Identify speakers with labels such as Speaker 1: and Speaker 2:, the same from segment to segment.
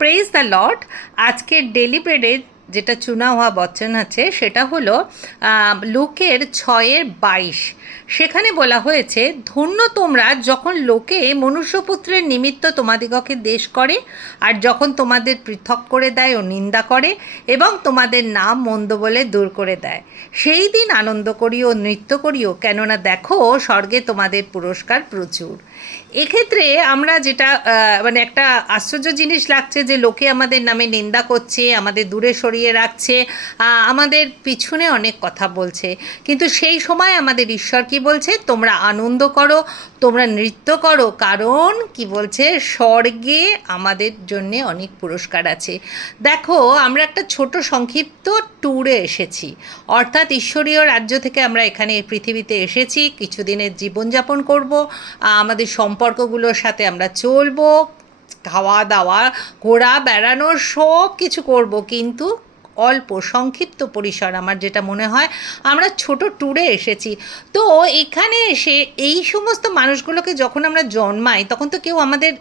Speaker 1: Praise the lord আজকের daily ব্রেডের যেটা চুনা হওয়া বচ্চন আছে, সেটা হলো লোকের ছয়ের বাইশ। সেখানে বলা হয়েছে, ধন্য তোমরা যখন লোকে মনুষ্যপুত্রের নিমিত্ত তোমাদিগকে দেশ করে, আর যখন তোমাদের পৃথক করে দেয় ও নিন্দা করে, এবং তোমাদের নাম মন্দ বলে দূর করে দেয়, সেই দিন আনন্দ করিও, নৃত্য করিও, কেননা দেখো, স্বর্গে তোমাদের পুরস্কার প্রচুর। এক্ষেত্রে আমরা যেটা মানে একটা আশ্চর্য জিনিস লাগছে যে, লোকে আমাদের নামে নিন্দা করছে, আমাদের দূরে সরিয়ে রাখছে। আমাদের পিছনে অনেক কথা বলছে। কিন্তু সেই সময় আমাদের ঈশ্বর কি বলছে? তোমরা আনন্দ করো, তোমরা নৃত্য করো, কারণ কি বলছে? স্বর্গে আমাদের জন্যে অনেক পুরস্কার আছে। দেখো, আমরা একটা ছোট সংক্ষিপ্ত ট্যুরে এসেছি। অর্থাৎ ঈশ্বরীয় রাজ্য থেকে আমরা এখানে পৃথিবীতে এসেছি। কিছুদিনের জীবনযাপন করব। আমাদের সম্পর্কগুলোর সাথে আমরা চলবো। খাওয়া দাওয়া ঘোরা বেড়ানো সব কিছু করব। কিন্তু অল্প সংক্ষিপ্ত পরিসর আমার যেটা মনে হয়। আমরা ছোট ট্যুরে এসেছি। তো এখানে এসে এই সমস্ত মানুষগুলোকে যখন আমরা জন্মাই, তখন তো কেউ আমাদের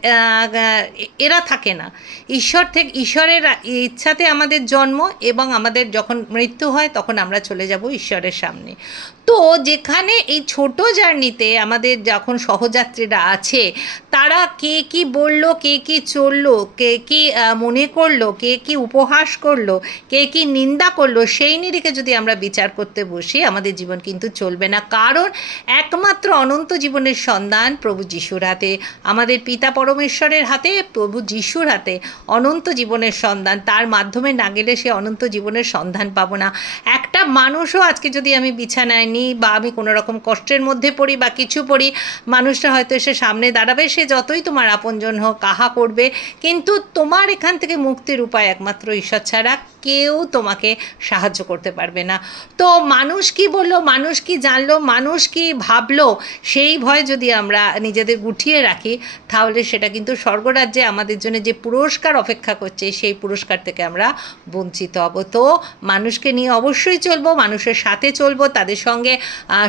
Speaker 1: এরা থাকে না। ঈশ্বর থেকে ঈশ্বরের ইচ্ছাতে আমাদের জন্ম এবং আমাদের যখন মৃত্যু হয়, তখন আমরা চলে যাব ঈশ্বরের সামনে। তো যেখানে এই ছোট জার্নিতে আমাদের যখন সহযাত্রীরা আছে, তারা কে কি বলল, কে কি চলল, কে কি মনে করল, কে কি উপহাস করল, কে কি নিন্দা করল সেই নিরিখে যদি আমরা বিচার করতে বসি, আমাদের জীবন কিন্তু চলবে না। কারণ একমাত্র অনন্ত জীবনের সন্ধান প্রভু যিশুর হাতে। আমাদের পিতা পরমেশ্বরের হাতে, প্রভু যিশুর হাতে অনন্ত জীবনের সন্ধান। তার মাধ্যমে না গেলে সে অনন্ত জীবনের সন্ধান পাবো না। একটা মানুষও আজকে যদি আমি বিছানায় নিই বা আমি কোনো রকম কষ্টের মধ্যে পড়ি বা কিছু পড়ি, মানুষটা হয়তো এসে সামনে দাঁড়াবে, সে যতই তোমার আপনজন হোক কাহা করবে। কিন্তু তোমার এখান থেকে মুক্তির উপায় একমাত্র ঈশ্বর ছাড়া কেউ তোমাকে সাহায্য করতে পারবে না। তো মানুষ কি বলল, মানুষ কি জানলো, মানুষ কি ভাবলো, সেই ভয় যদি আমরা নিজেদের গুটিয়ে রাখি, তাহলে সেটা কিন্তু স্বর্গরাজ্যে আমাদের জন্য যে পুরস্কার অপেক্ষা করছে, সেই পুরস্কার থেকে আমরা বঞ্চিত হব। তো মানুষকে নিয়ে অবশ্যই চলবো, মানুষের সাথে চলবো, তাদের সঙ্গে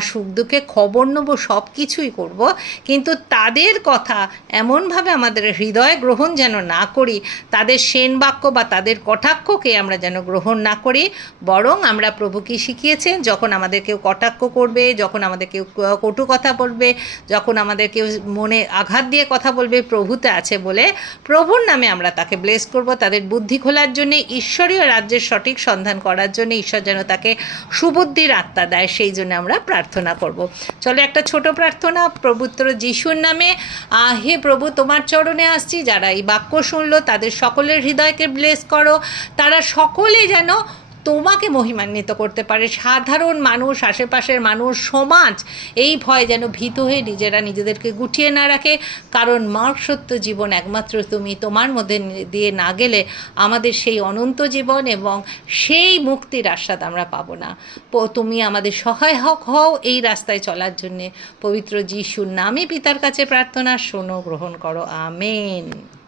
Speaker 1: সুখ দুঃখে খবর নেব সব কিছুই করব। কিন্তু তাদের কথা এমনভাবে আমাদের হৃদয়ে গ্রহণ যেন না করি, তাদের সেন বাক্য বা তাদের কটাক্ষকে আমরা যেন গ্রহণ না করি, বরং আমরা প্রভু কি শিখিয়েছেন যখন আমাদের কেউ কটাক্ষ করবে, যখন আমাদের কেউ কটু কথা বলবে, যখন আমাদের কেউ মনে আঘাত দিয়ে কথা বলবে, প্রভুতে আছে বলে প্রভুর নামে আমরা তাকে ব্লেস করব, তাদের বুদ্ধি খোলার জন্য, ঈশ্বরীয় রাজ্যের সঠিক সন্ধান করার জন্য, ঈশ্বর যেন তাকে সুবুদ্ধির আত্মা দেয়, সেই জন্য আমরা প্রার্থনা করব। চলো একটা ছোট প্রার্থনা, প্রভুত্র যিশুর নামে হে প্রভু, তোমার চরণে আসছি। যারা এই বাক্য শুনলো, তাদের সকলের হৃদয়কে ব্লেস করো। তারা সকলে যেন তোমাকে মহিমান্বিত করতে পারে। সাধারণ মানুষ, আশেপাশের মানুষ, সমাজ এই ভয় যেন ভীত হয়ে নিজেরা নিজেদেরকে গুটিয়ে না রাখে। কারণ মার সত্য জীবন একমাত্র তুমি তোমার মধ্যে দিয়ে না গেলে আমাদের সেই অনন্ত জীবন এবং সেই মুক্তির আস্বাদ আমরা পাবো না। তুমি আমাদের সহায় হক হও এই রাস্তায় চলার জন্যে। পবিত্র যিশুর নামে পিতার কাছে প্রার্থনা, শোনো, গ্রহণ করো। আমেন।